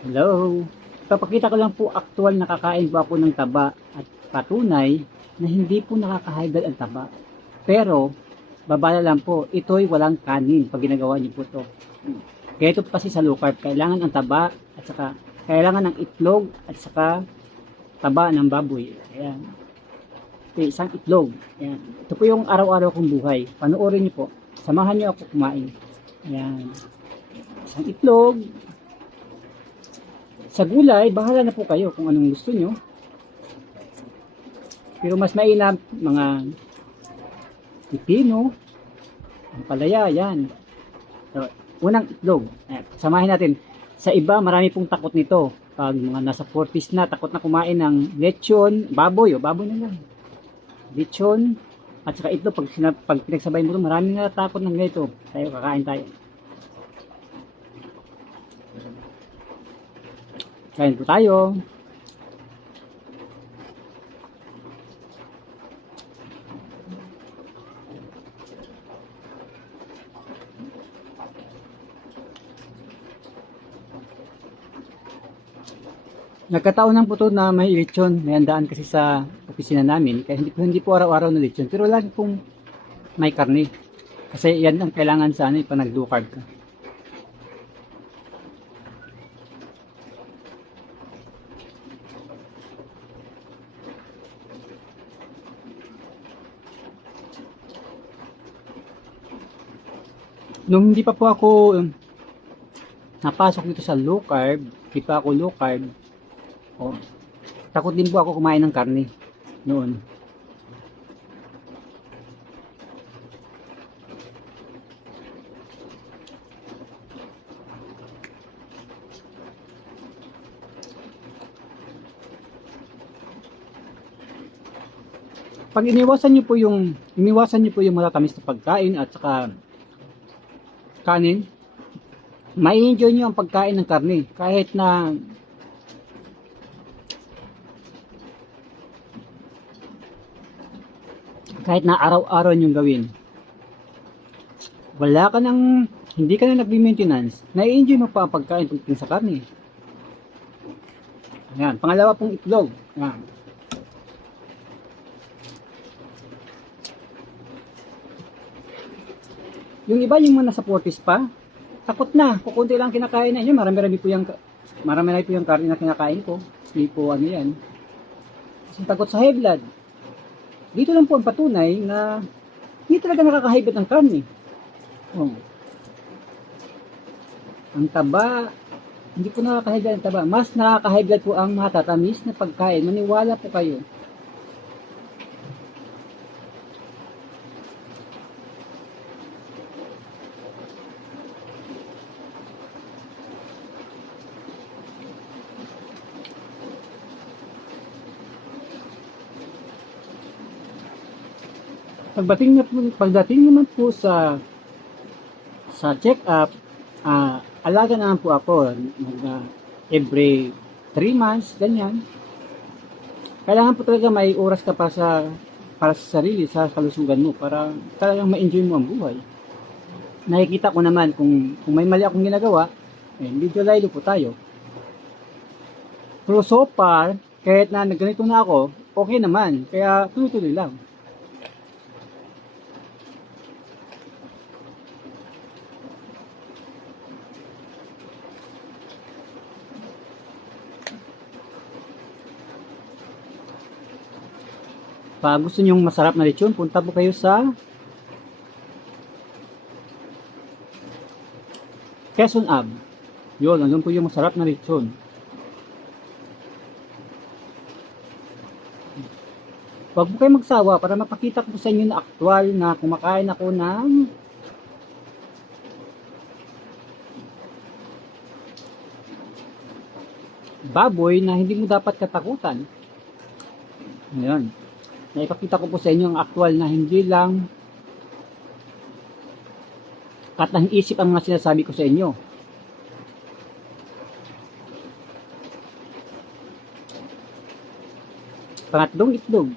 Hello. Papakita ko lang po aktual nakakain po ako ng taba at patunay na hindi po nakakahigad ang taba. Pero, babala lang po, ito'y walang kanin pag ginagawa niyo po to. Kaya ito kasi sa low carb, kailangan ang taba at saka kailangan ng itlog at saka taba ng baboy. Ayan. Okay, isang itlog. Ayan. Ito po yung araw-araw kong buhay. Panoorin niyo po. Samahan niyo ako kumain. Ayan. Isang itlog, sa gulay, bahala na po kayo kung anong gusto nyo. Pero mas mainam mga pipino, ang palaya, yan. So, unang itlog. Ayan, samahin natin. Sa iba, marami pong takot nito. Pag mga nasa 40s na, takot na kumain ng lechon, baboy, o baboy na lang. Lechon, at saka itlog, pag, pag pinagsabay mo ito, marami nga takot ng ganito. Tayo, kakain tayo. Kain po tayo. Nagkataon lang po to na may lechon. May handaan kasi sa opisina namin. Kaya hindi hindi po araw-araw na lechon. Pero lagi pong may karne. Kasi yan ang kailangan sa ano, eh, pag nag-low carb ka. Nung hindi pa po ako um, napasok dito sa low carb, hindi pa ako low carb, oh, takot din po ako kumain ng karne noon. Pag iniwasan niyo po yung iniwasan niyo po yung matatamis na pagkain at saka kanin, may enjoy nyo ang pagkain ng karne. Kahit na kahit na araw-araw nyo gawin. Wala ka nang, hindi ka na nagbi-maintenance, na-enjoy mo pa ang pagkain pagdating sa karne. Ayan, pangalawa pong itlog. Ayan. Yung iba, yung mga nasa 40s pa, takot na. Kukunti lang kinakain na. Yun, marami-rami po yung, marami-rami po yung karne na kinakain ko. Hindi po ano yan. Kasi takot sa high blood. Dito lang po ang patunay na hindi talaga nakaka-high blood ng karne. Oh. Ang taba, hindi po nakaka-high blood ang taba. Mas nakaka-high blood po ang matatamis na pagkain. Maniwala po kayo. Pagdating na pagdating naman po sa sa check-up, ah, alaga naman po ako mag, ah, every 3 months, ganyan. Kailangan po talaga may oras ka pa sa para sa sarili, sa kalusugan mo, para talagang ma-enjoy mo ang buhay. Nakikita ko naman kung, kung may mali akong ginagawa, eh, medyo laylo po tayo. Pero so far, kahit na ganito na ako, okay naman. Kaya tuloy-tuloy lang. Pag gusto nyong masarap na lechon, punta po kayo sa Quezon Ab. Yun, andun po yung masarap na lechon. Huwag po kayo magsawa para mapakita ko sa inyo na aktual na kumakain ako ng baboy na hindi mo dapat katakutan. Ayan. Naipakita ko po sa inyo ang aktual na hindi lang katang isip ang mga sinasabi ko sa inyo. Pangatlong itlog.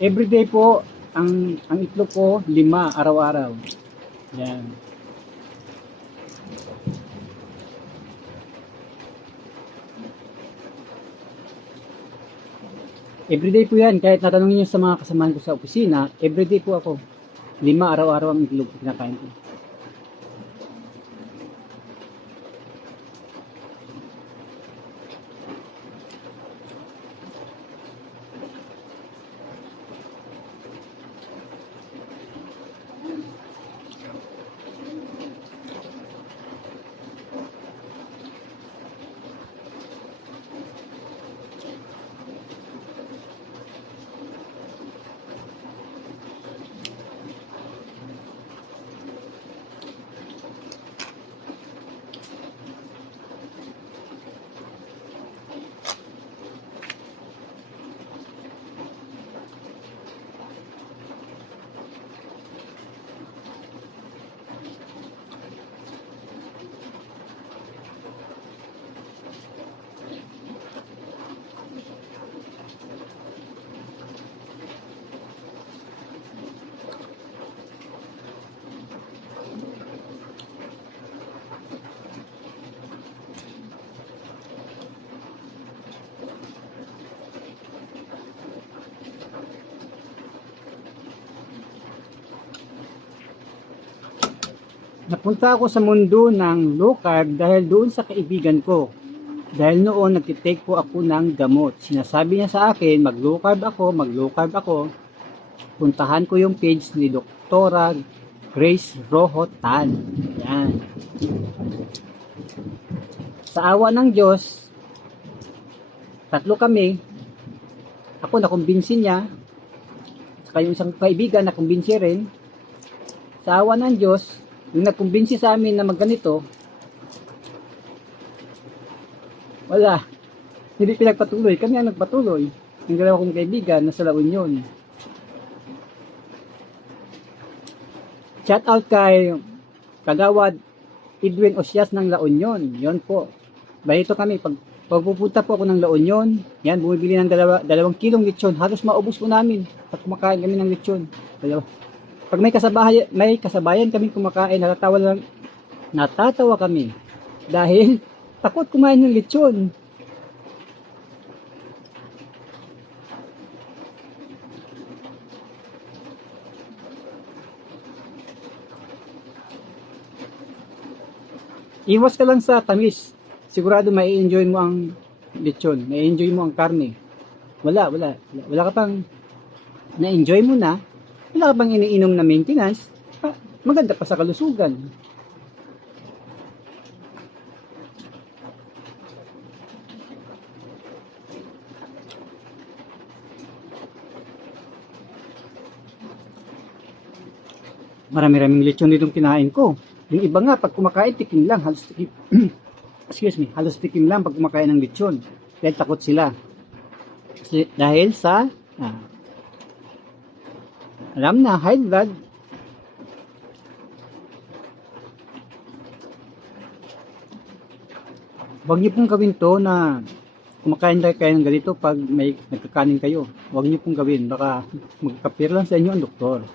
Everyday po, ang ang itlog ko, lima araw-araw. Yan. Everyday po yan. Kahit natanongin niyo sa mga kasamahan ko sa opisina, everyday po ako. Lima araw-araw ang itlog kinakain ko. Napunta ako sa mundo ng low carb dahil doon sa kaibigan ko. Dahil noon nagtitake po ako ng gamot. Sinasabi niya sa akin, mag low carb ako, mag low carb ako. Puntahan ko yung page ni Doktora Grace Rojo Tan. Yan. Sa awa ng Diyos, tatlo kami. Ako nakumbinsi niya. Saka yung isang kaibigan nakumbinsi rin. Sa awa ng Diyos, yung nagkumbinsi sa amin na magganito, wala. Hindi pinagpatuloy. Kami ang nagpatuloy. Yung dalawa kong kaibigan na sa La Union. Shout out kay Kagawad Edwin Osias ng La Union. Yon po. Bahito kami. Pag, pag pupunta po ako ng La Union, yan, bumibili ng dalawa, dalawang kilong lechon. Halos maubos po namin pag kumakain kami ng lechon. Dalawa. Pag may kasabayan, may kasabayan kami kumakain, natatawa lang, natatawa kami. Dahil, takot kumain ng lechon. Iwas ka lang sa tamis. Sigurado may enjoy mo ang lechon. May enjoy mo ang karne. Wala. Wala, wala ka pang na-enjoy mo na. Wala ka pang iniinom na maintenance. Maganda pa sa kalusugan. Marami-raming lechon ditong kinain ko. Yung iba nga, pag kumakain, tikim lang. Halos tikim, excuse me, halos tikim lang pag kumakain ng lechon. Dahil takot sila. Kasi, dahil sa, ah, alam na, high blood. Huwag niyo pong gawin to na kumakain tayo kayo ng ganito pag may nagkakanin kayo. Huwag niyo pong gawin. Baka magkapir lang sa inyo ang doktor.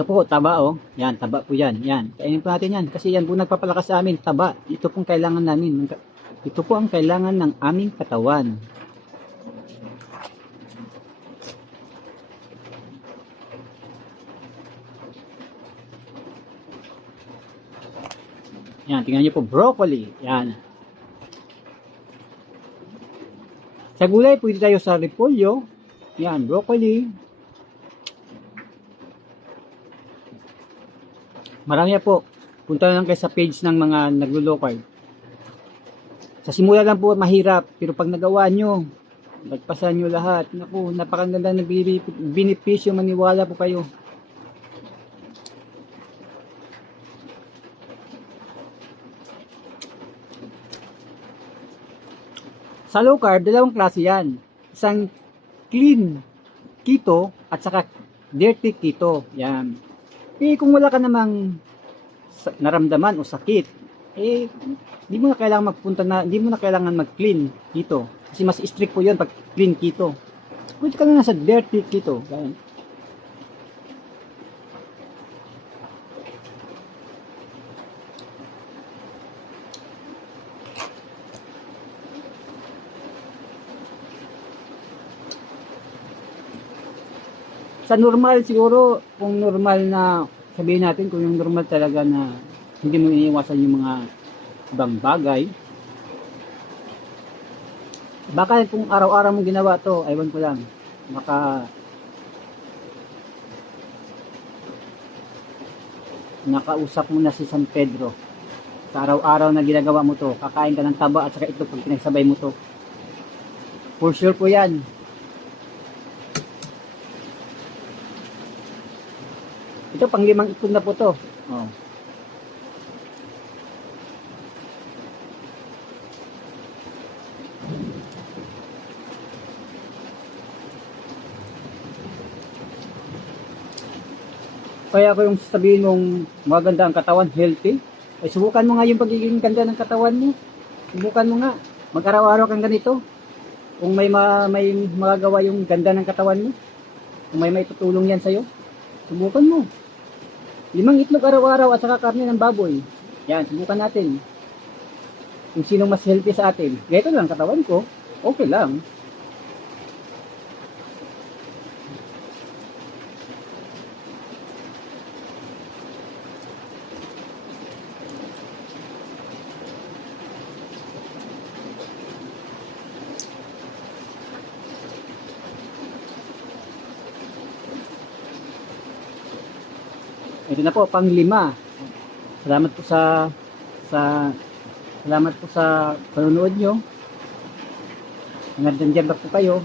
Ito po, taba oh. Yan, taba po yan. Yan. Kainin po natin yan. Kasi yan po nagpapalakas sa amin. Taba. Ito pong kailangan namin. Ito po ang kailangan ng aming katawan. Yan, tingnan niyo po, broccoli. Yan. Sa gulay, pwede tayo sa repolyo. Yan, broccoli. Marami po. Punta lang kayo sa page ng mga naglo-local. Sa simula lang po mahirap, pero pag nagawa nyo, nagpasan nyo lahat. Naku, napakaganda ng benepisyo, maniwala po kayo. Sa low carb, dalawang klase yan. Isang clean keto at saka dirty keto. Yan. Eh, kung wala ka namang sa- naramdaman o sakit, eh, hindi mo na kailangan magpunta na, hindi mo na kailangan mag-clean dito. Kasi mas strict po yun pag clean keto. Pwede ka na nasa dirty keto. Ganyan. Sa normal siguro, kung normal na sabihin natin, kung yung normal talaga na hindi mo iniiwasan yung mga ibang bagay, baka kung araw-araw mo ginawa to, aywan ko lang, baka nakausap mo na si San Pedro sa araw-araw na ginagawa mo to, kakain ka ng taba at saka ito pag pinagsabay mo to. For sure po yan. Ito, pang limang itlog na po to. Oh. Kaya ko yung sabihin mong maganda ang katawan, healthy, ay subukan mo nga yung pagiging ganda ng katawan mo. Subukan mo nga. Mag-araw-araw kang ganito. Kung may ma may magagawa yung ganda ng katawan mo, kung may may tutulong yan sa'yo, Subukan mo. Limang itlog araw-araw at saka karne ng baboy. Yan, subukan natin. Kung sino mas healthy sa atin. Ganito lang katawan ko. Okay lang. Ito na po, pang lima. Salamat po sa sa salamat po sa panonood nyo. Hanggang dyan po kayo?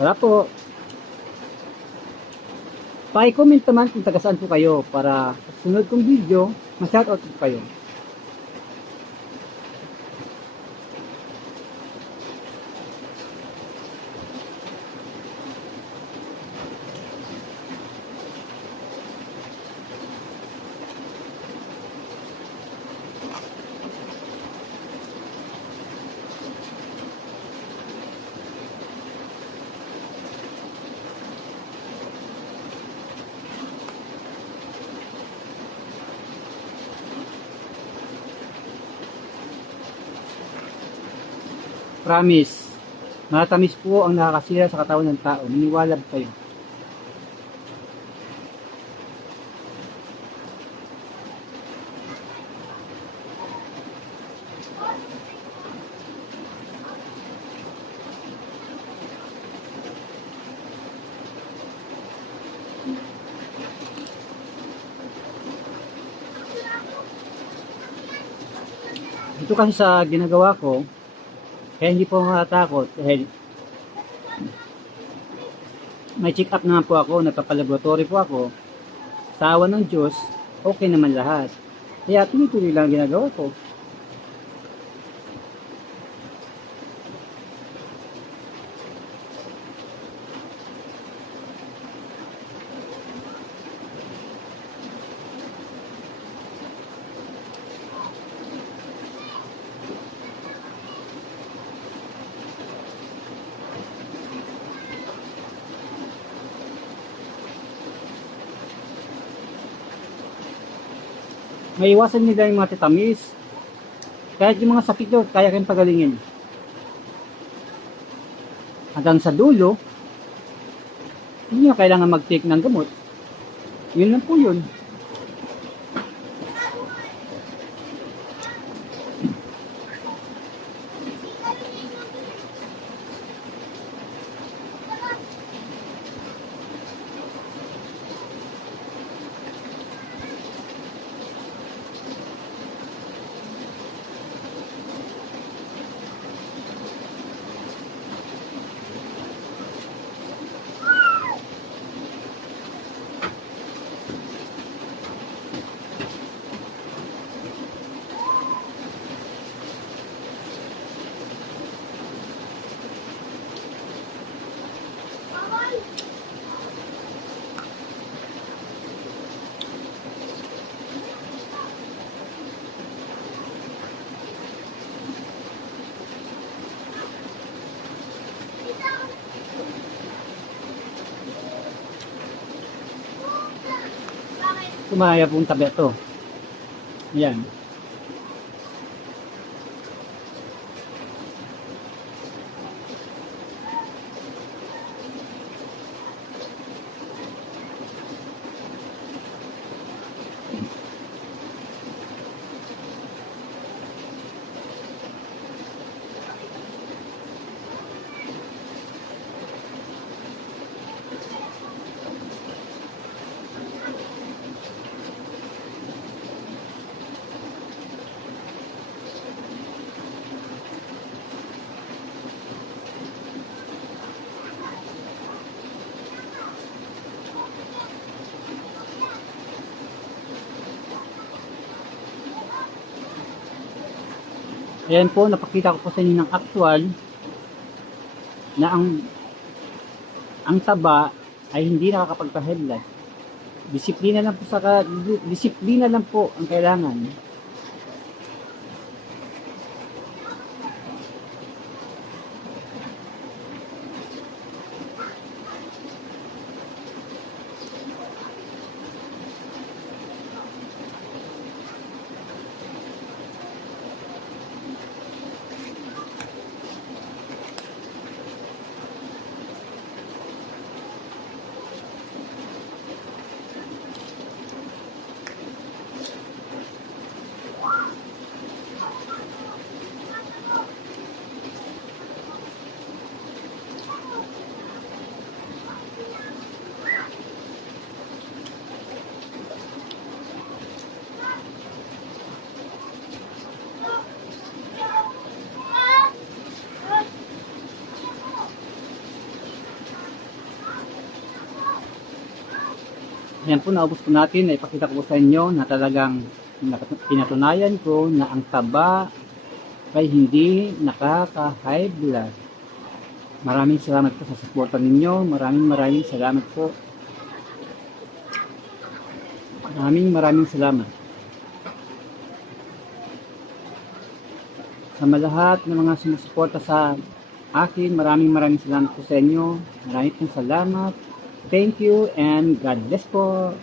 Wala po. Pa-comment naman kung taga saan po kayo para sunod kong video, ma-shoutout po kayo. Promise. Matamis po ang nakakasira sa katawan ng tao. Maniwala po kayo. Ito kasi sa ginagawa ko, kaya hindi po ako natatakot dahil may check up naman po ako, nagpapalaboratory po ako. Sa awa ng Diyos, okay naman lahat. Kaya tuloy-tuloy lang ang ginagawa ko. Maiwasan nila yung mga titamis. Kahit yung mga sakit nyo, kaya kayong pagalingin. Hanggang sa dulo, hindi nyo kailangan mag-take ng gamot. Yun lang po yun. Kumaya pong tabi ito. Yan. Ayan po, napakita ko po sa inyo ng actual na ang ang taba ay hindi nakakapagpa-headlight. Disiplina lang po sa disiplina lang po ang kailangan. Ayan po, naubos po natin. Ipakita ko po sa inyo na talagang pinatunayan ko na ang taba ay hindi nakaka-high blood. Maraming salamat po sa suporta ninyo. Maraming maraming salamat po. Maraming maraming salamat. Sa lahat ng mga sumusuporta sa akin, maraming maraming salamat po sa inyo. Maraming salamat. Thank you and God bless po.